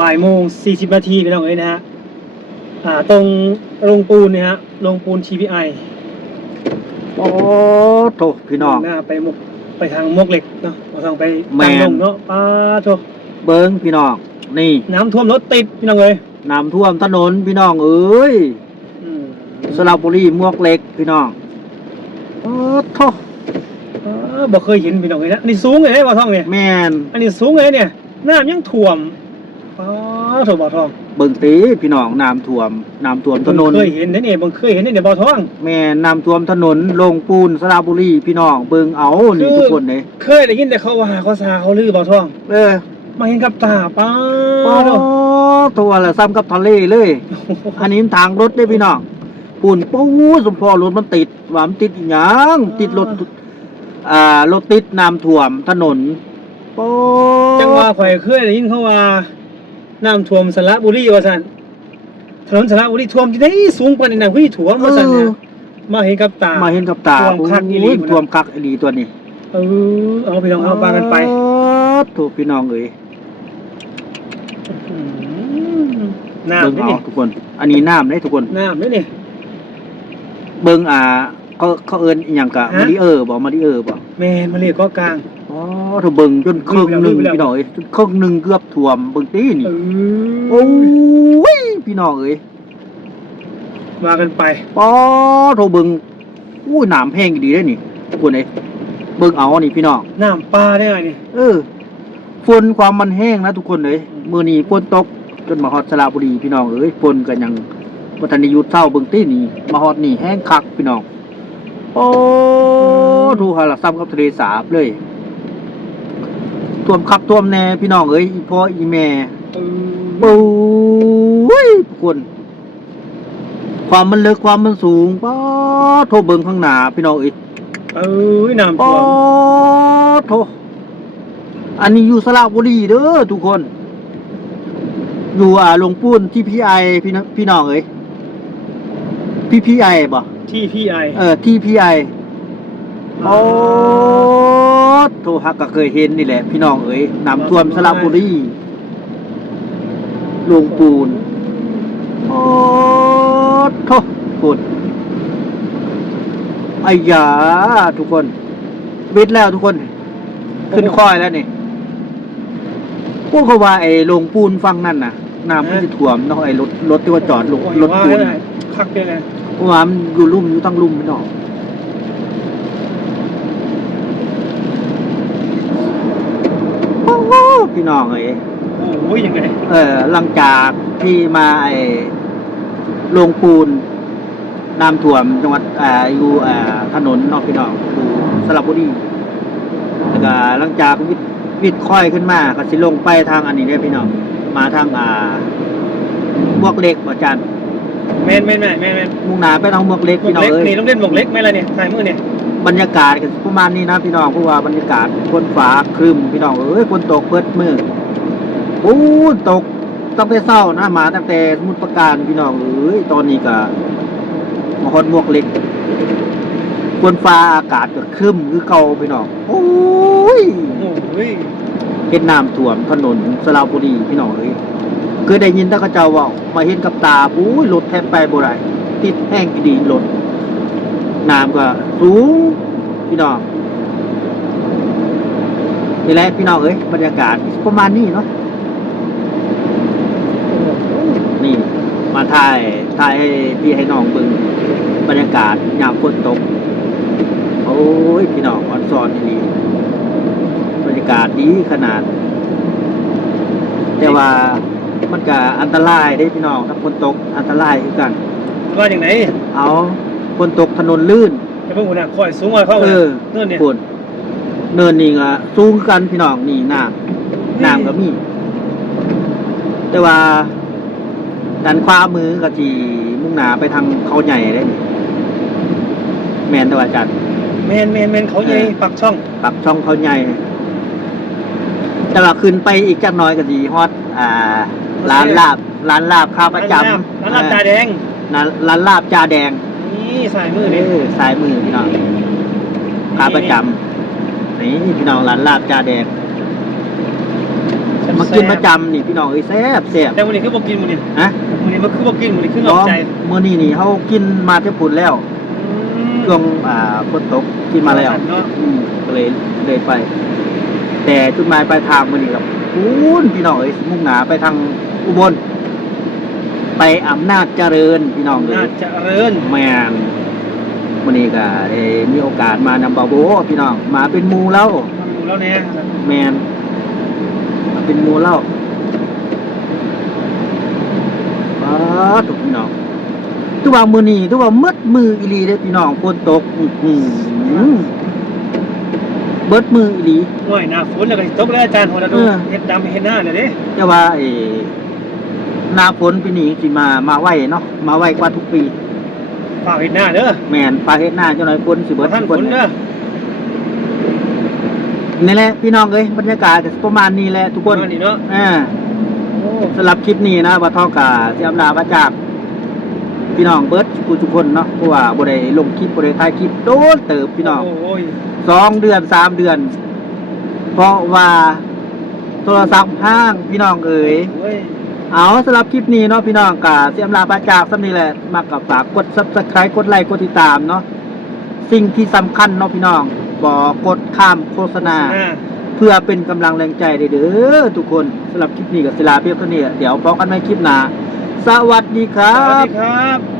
บ่ายโมงสี่สิบนาทีพี่น้องเอ้ยนะฮะอ่าตรงโรงปูนเนี่ยฮะโรงปูน TPI โอ้โถพี่น้อง หน้าไปมุกไปทางมวกเหล็กเนาะมาทางไปแม่ทางนลงเนาะป้าโถเบิ้งพี่น้อง นี่น้ำท่วมรถติดพี่น้องเอ้ยน้ำท่วมถนนพี่น้องเอ้ยอืมสระบุรีมวกเหล็กพี่น้องโอ้โถอ่าบ่เคยเห็นพี่น้องเลยนะอันนี้สูงเลยบ่าวทองเนี่ยแม่นอันนี้สูงเลยเนี่ย น้ำยังท่วมป้าโถบ่าวทองเบิ่งตีพี่น้องน้ำท่วมน้ำท่วมถนนเคยเห็นนะเนี่ยบ่เคยเห็นนะเนี่ยบ่าวทองแม่น้ำท่วมถนนลงปูนสระบุรีพี่น้องเบิ่งเอานี่คือทุกคนเลยเคยได้ยินแต่เขาว่าเขาซาเขาลือบ่าวทอง เออมาเห็นกับตาป้าโอ้โถตัวละซ้ำกับทะเลเลย อันนี้ทางรถได้พี่น้องปูนปูสมพอรถมันติดว่ามันติดอีหยังติดรถอ่ารถติดน้ำท่วมถนน โอ้จังว่าข่อยเคยได้ยินเขาว่าน้ำท่วมสระบุรีว่าซั่นถนนสระบุรีท่วมที่ไหนสูงกว่านี้น่ะพี่ท่วมว่าซั่นเนี่ยมาเห็นกับตามาเห็นกับตาท่วมคักอีหลีโท่วมคักอีหลีตัวนี้เออเอาพี่น้องเอาปลากันไป ถูกพี่น้องเอ้ยอืมน้ำเบิ่งนี่เอานี่ทุกคน อันนี้น้ำได้ทุกคน น้ำนี่นี่ เบิ่งอ่าเขาเขาเอิ้นอีหยังกะฮะ มาริเออร์บ่มาริเออร์บ่แมนมาเรียกก็กลาง อ๋อถ้าเบิ่งจนครึ่งหนึงลืมไปแล้วพี่น้องเอ้ยจนครึ่งหนึงเกือบท่วมเบิ่งตีนี่เอโอ้อยพี่น้องเอ้ยมากันไปปอโทรเบิ่งอู้น้ำแห้งดีเด้นี่ทุกคนเอ้ยเบิ่งเอานี่พี่น้องน้ำปลาได้ไงนี่เออฝนความมันแห้งนะทุกคนเลยมื้อนี้ฝนตกจนมาฮอดสระบุรีพี่น้องเอ้ยฝนก็ยังบ่ทันได้หยุดเศร้าเบิ่งตีนี่มาฮอดนี่แห้งคักพี่น้องโอ้ทูหาละซ้ำกับทะเลสาบเลย ท่วมคักท่วมแน่พี่น้องเอ้ยอีพ่ออีแม่เออโอ้ยทุกคนความมันลึกความมันสูงป้อโทรเบิ่งข้างหน้าพี่น้องเอ้ยเอ้ยน้ำป้อท่วมโทอันนี้อยู่สระบุรีเด้อทุกคน อยู่อ่าลงปูนที่พีไอพี่น้องพี่น้องเอ้ยพี่พีไอบ่ ที่พี่ไอเออที่พีไอ โอ้โทฮักก็เคยเห็นนี่แหละ พี่น้องเอ้ยน้ำท่วมสระบุรีลงปูน โอ้โทปุดไอ้ยาทุกคนบิดแล้วทุกคน ขึ้นค่อยแล้วนี่พวกเขาว่าไอ้ลงปูนฟังนั่นน่ะ น้ำมันจะถ่วมเนาะไอ้รถรถที่ว่าจอดลงโอ้ยรถว่าปูนได้น่ะคักได้ไงเพราะว่ามันอยู่ลุ่มอยู่ตั้งลุ่มพี่น้องโอ้โห พี่น้องเอ้ยโอ้ยยังไงเออหลังจากที่มาไอ้โรงปูนน้ำท่วมจังหวัดอ่าอยู่อ่าถนนเนอกพี่น้องอยู่สระบุรีแล้วก็หลังจากวิทย์วิทย์ค่อยขึ้นมาก็สิลงไปทางอันนี้เนี่ยพี่น้องมาทางอ่าบวกเล็กอาจารย์ แมนแมนแมนแมนแมนมุ่งหน้าไปทางบวกเล็กหมวพี่กน้องเล็กเอ้ยนี่ต้องเล่นหมวกเล็กไหมล่ะเนี่ยถ่ายมือเนี่ยบรรยากาศก็ประมาณนี้นะพี่น้องเพราะว่าบรรยากาศฝนฟ้าครึมพี่น้องเอ้ยฝนตกเปิดมือโอ้ตกตั้งแต่เช้านะมาตั้งแต่สมุทรปราการพี่น้องเอ้ยตอนนี้ก็มาฮอดหมวกเล็กฝนฟ้าอากาศก็ครึมคือเก่าพี่น้องโอ้ย โอ้ยเห็นน้ำท่วมถนนสระบุรีพี่น้องเอ้ยเคยได้ยินแต่เขาเจ้าว่ามาเห็นกับตาโอ้ยรถแทบไปบ่ได้ติดแห้งอีดีรถน้ำก็สูงพี่น้องนี่แหละพี่น้องเอ้ยบรรยากาศประมาณนี้เนาะนี่มาถ่ายถ่ายให้พี่ให้น้องเบิ่งบรรยากาศยามฝนตกโอ้ยพี่น้องออนซอนดีบรรยากาศดีขนาด แต่ว่า มันก็อันตรายได้พี่น้องถ้าฝนตกอันตรายคือกัน ว่าอย่างไหนเอาฝนตกถนนลื่นจะเพิ่งหัวหน้าคอยสูงกว่าเขาเออเนื่นเนี่ยฝนเนินนี่ก็สูงคือกันพี่น้องนี่น้ำน้ำก็มีแต่ว่าด้านขวามือก็จีมุ่งหนาไปทางเขาใหญ่ได้นี่แมนแต่ว่าจันแมนแมนแมนเขาใหญ่ปักช่อง ปักช่องเขาใหญ่แต่ว่าขึ้นไปอีกจักหน้อยก็ดีฮอดอ่า ร้านลาบ ร้านลาบข้าวประจำร้านลาบตาแดงเออร้านร้านลาบจาแดง นี่สายมือเอนี่อสายมือพี่น้องข้าวประจำนี่พี่น้องร้านลาบจาแดงถนมากินประจำนี่พี่น้องเอ้ยแซ่บแซ่บแต่วันนี้คือบ่กินมื้อนี้ฮะมื้อนี้มันคือบ่กินมื้อนี้คือนอกใจมื้อนี้นี่เขากินมาเท่าปุ่นแล้วช่วงอ่าฝนตกกินมาแล้วเนาะอืมก็เลยเลยไป แต่จุดหมายปลายทางมื้อนี้ครับพูนพี่น้องเอ้ยมุ่งหน้าไปทาง อุบล ไปอำนาจเจริญพี่น้องเลน่ายจะเริญแม่นมื้อนี้ก็ได้มีโอกาสมานำบาโบพี่น้อง มาเป็นหมู่แล้วมันรู้แล้วแน่แมนมาเป็นหมูเล่าอ๋อถูกพี่น้องทุกว่ามือนี้ทุกว่ามืดมืออีหลีเด้อพี่น้องฝนตกอื้อหือเบิดมืออีหลี หน่อยหน้าฝนแล้วก็สิตกแล้วอาจารย์หัวละดูเออ เฮ็ดดำเฮ็ดหน้าเลยเด้ แต่ว่าไอ้ หน้าฝนปีนี้สิมามาไวเนาะมาไวกว่าทุกปีฝากเฮ็ดหน้าเด้อแมนปลาเฮ็ดหน้าเจ้าหน่อยคนสิเบิบ่ดทันทุกฝคนนเด้อนี่แหละพี่น้องเอ้ยบรรยากาศก็ประมาณนี้แหละทุกคนมานี่เนาะอ่าโอ้สำหรับคลิปนี้นะว่าทอกาเสียมลาพระจากพี่น้องเบิร์ดกูทุกคนเนาะเพราะว่าบ่ได้ลงคลิปบ่ได้ถ่ายคลิปโดนเติบพี่น้องโอ้ยสองเดือนสามเดือน เพราะว่าโทรศัพท์ห้างพี่น้องเอ๋ยโอ้ย เอาสำหรับคลิปนี้เนาะพี่น้องกาเสียมลาพระจากสักนี้แหละมากับฝากกด subscribe กดไลค์กดติดตามเนาะสิ่งที่สำคัญเนาะพี่น้องบอกกดข้ามโฆษณาอ่าเพื่อเป็นกำลังแรงใจเด้อทุกคนสำหรับคลิปนี้กับศิลาเพียงเท่านี้เดี๋ยวพบกันในคลิปหน้าสวัสดีครัสวัสบดีครับ